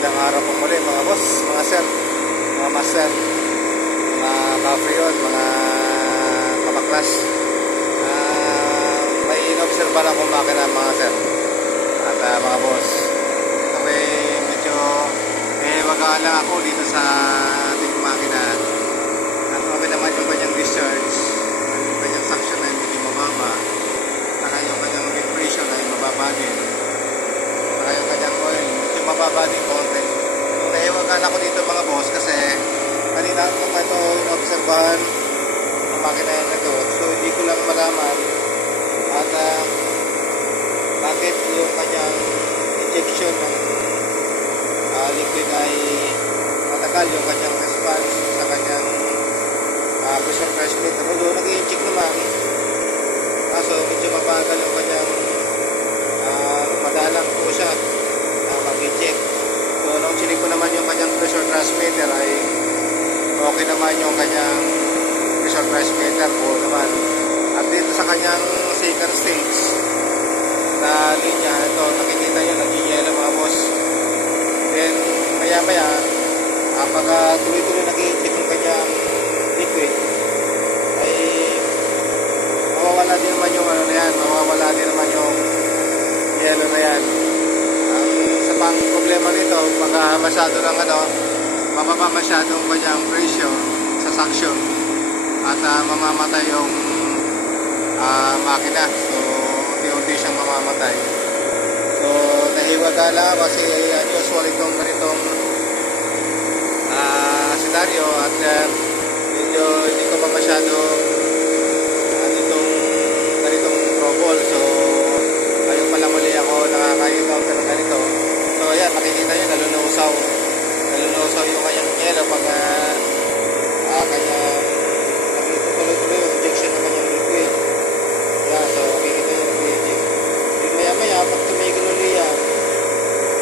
Magandang araw po muli mga boss, mga sir, mga master, mga ka-freon, mga kabaklas. May inobserba lang kung makina mga sir at mga boss. Ito medyo wagaan lang ako dito sa ating makina. At okay naman yung kanyang discharge, yung kanyang suction ay medyo mababa, saka yung kanyang vibration ay mababa din, saka yung kanyang oil medyo mababa din konti. Yung nahiwagaan ako dito mga boss kasi kanina ko pa ito inobserbahan ang makina yan ito, so hindi ko lang malaman at bakit yung kanyang injection ng liquid ay matagal yung kanyang response sa kanyang pressure transmitter. Although nag-i-inject naman, kaso medyo mabagal yung kanyang madalang po siya mag-inject. So nung chinik ko naman yung kanyang pressure transmitter ay okay naman yung kanyang pressure transmitter po naman. At dito sa kanyang second stage na linya, ito nakikita nyo nag-i-yellow mga boss. Then maya maya kapag tuloy-tuloy nag-i-inject yung kanyang liquid ay mawawala din naman yung ano na yan, mawawala din naman yung yellow na yan. Ang isa pang problema nito, pag masyado lang mababa masyado ang kanyang pressure sa suction at mamamatay yung makina. So unti-unti siyang mamamatay. So nahiwagala kasi usual itong ganitong senaryo at medyo hindi ko pa masyado ganitong trouble. So ayun pala muli ako nakaka-encounter ng ganito. So ayan, makikita nyo nalulusaw yung kanyang yellow pag kanyang tuloy-tuloy yung injection ng kanyang liquid. Ayan, so makikita nyo nag-inject. Then maya pag tumigil ulit yan,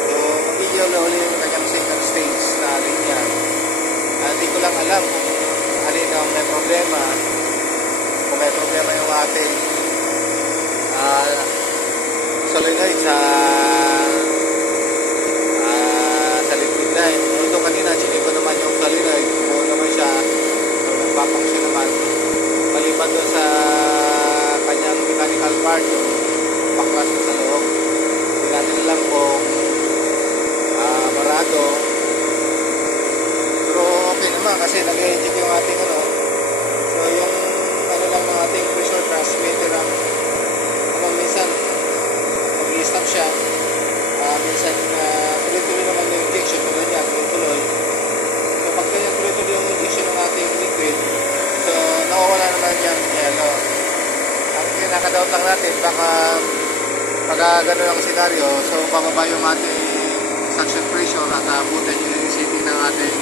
so mag-inject ulit yung kanyang second stage na linya. Hindi ko lang alam kung alin ang may problema, kung may problema yung ating solenoid sa liquid line. Although kanina chinik ko naman yung solenoid, buo naman siya, so nagpapangsyon naman. Maliban doon sa kanyang mechanical part, yung baklas sa loob, hindi natin alam kung marado. Pero okay naman kasi nag-inject yung ating so yung lang ng ating pressure transmitter minsan mag-i-stop siya, minsan tuloy-tuloy naman yung injection, tuloy niya, tuloy-tuloy. So pag ganyan tuloy-tuloy yung injection ng ating liquid, so nawawala naman yung yellow. Ang kinakadoubt lang natin, baka pag gano'n ang senaryo, so bababa yung ating suction pressure at abutin yung setting ng ating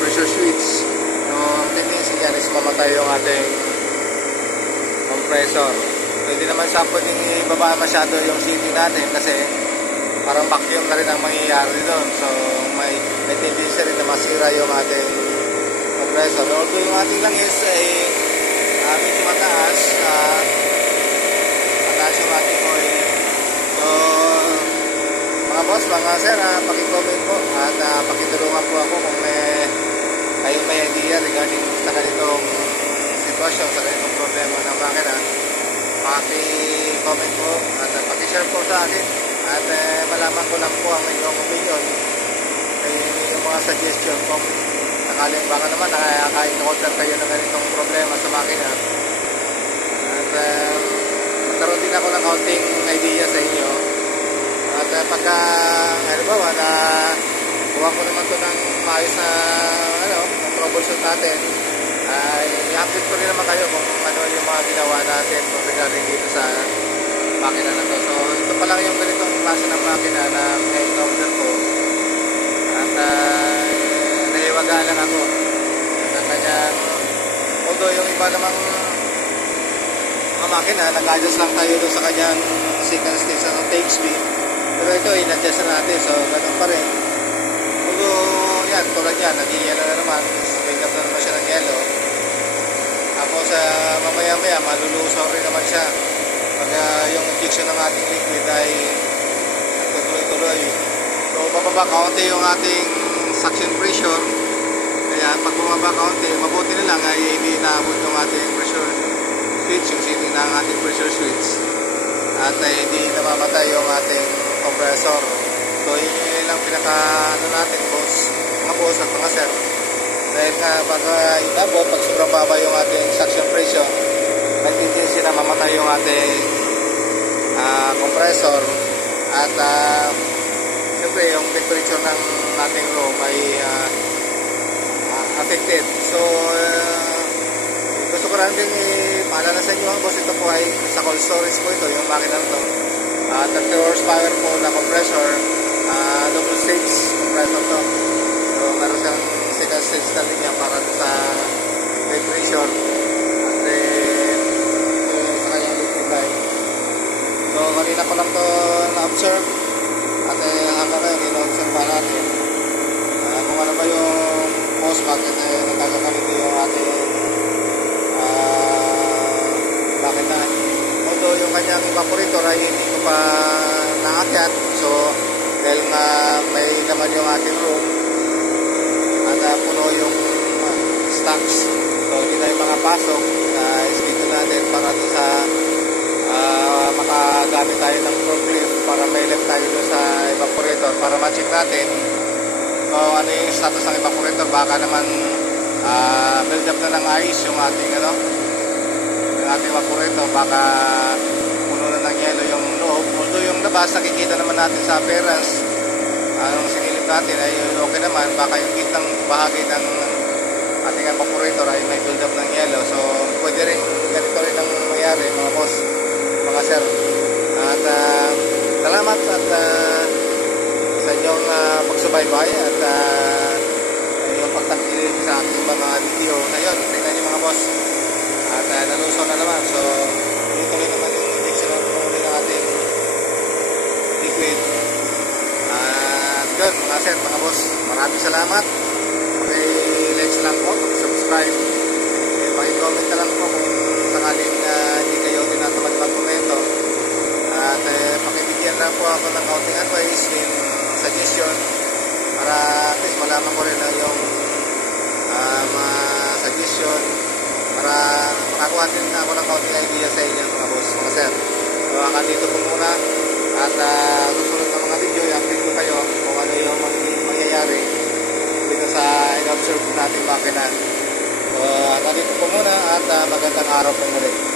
pressure switch. So ang tendency yan is mamatay yung ating compressor. So hindi naman sa pwedeng ibaba masyado yung setting natin kasi parang vacuum na rin ang mangyayari doon. So may tendency rin na masira yung ating compressor. Although yung ating langis ay medyo mataas yung ating oil. So mga boss, mga sir, pakicomment po at pakitulungan po ako kung kayo may idea regarding sa ganitong sitwasyon, sa ganitong problema ng makina. Paki-comment po at paki-share po sa akin at malaman ko lang po ang inyong opinion, yung mga suggestion kung sakaling baka naman nakaka-encounter kayo ng ganitong problema sa makina. At magkaroon din ako ng counting idea sa inyo. At pagka halimbawa na kuha ko naman ito ng maayos na troubleshoot natin, ay i-update ko rin naman kayo kung ano yung mga ginawa natin regarding dito sa makina na to. So ito pa lang yung ganitong klase ng makina na na-encounter ko at nahiwagaan lang ako ng kanyang, although yung iba namang mga makina nag-adjust lang tayo doon sa kanyang second stage ng take speed, pero ito in-adjust na natin, so ganun pa rin. Although yan, tulad yan, nag-i-yellow na naman, make up na naman siya ng yellow. Tapos mamaya-maya malulusaw rin naman siya pag yung injection ng ating liquid ay tuloy-tuloy. So bumaba kaunti yung ating suction pressure. Kaya pag bumaba kaunti, mabuti na lang ay hindi naabot yung ating pressure switch, yung setting ng ating pressure switch, at hindi namamatay yung ating compressor. So yun lang pinaka natin mga boss at mga sir, dahil nga pag inabot, pag sobrang baba yung ating suction pressure, may tendency na mamatay yung ating compressor, at siyempre yung temperature ng ating room ay affected. So gusto ko rin din paalala sa inyo mga boss, ito po ay sa cold storage po ito, yung makina nito. 30 horsepower po na compressor, double stage compressor to. So meron siyang second stage na linya para sa temperature, at then sa kanyang liquid line. So kanina ko lang to na-observe, at hanggang ngayon ina-observe pa natin kung ano ba yung cause bakit nagkakaganito yung ating makina. Although yung kanyang evaporator ay hindi ko pa naakyat, so dahil nga may naman yung ating room at puno yung stocks, so hindi na yung mga pasok na schedule natin para doon sa makagamit tayo ng forklift para may left tayo doon sa evaporator para ma-check natin kung ano yung status ng evaporator. Baka naman build up na ng ice yung ating ating evaporator, baka puno na ng yelo yung loob. Although yung labas nakikita naman natin sa appearance, anong singilip natin ay okay naman, baka yung gitnang bahagi ng ating evaporator ay may build up ng yelo. So pwede rin ganito rin ang mangyari mga boss, mga sir. At salamat at sa inyong pagsubaybay at yung pagtangkilik sa ating mga video ngayon. Tingnan nyo mga boss, at nalusaw na naman. So tuloy naman yung injection ng ating liquid. At yun mga sir, mga boss, maraming salamat. Like lang po, subscribe, pakicomment na lang po kung sakaling hindi kayo tinatamad mag-komento, at pakibigyan lang po ako ng kaunting advice and suggestion para at least malaman ko rin na yung mga suggestion para makakuha din ako ng kaunting idea sa inyo mga boss, mga sir. So hanggang dito po muna, at susunod na mga video i-update ko kayo kung ano yung mangyayari dito sa in-observe natin makina. So hanggang dito po muna, at magandang araw po muli.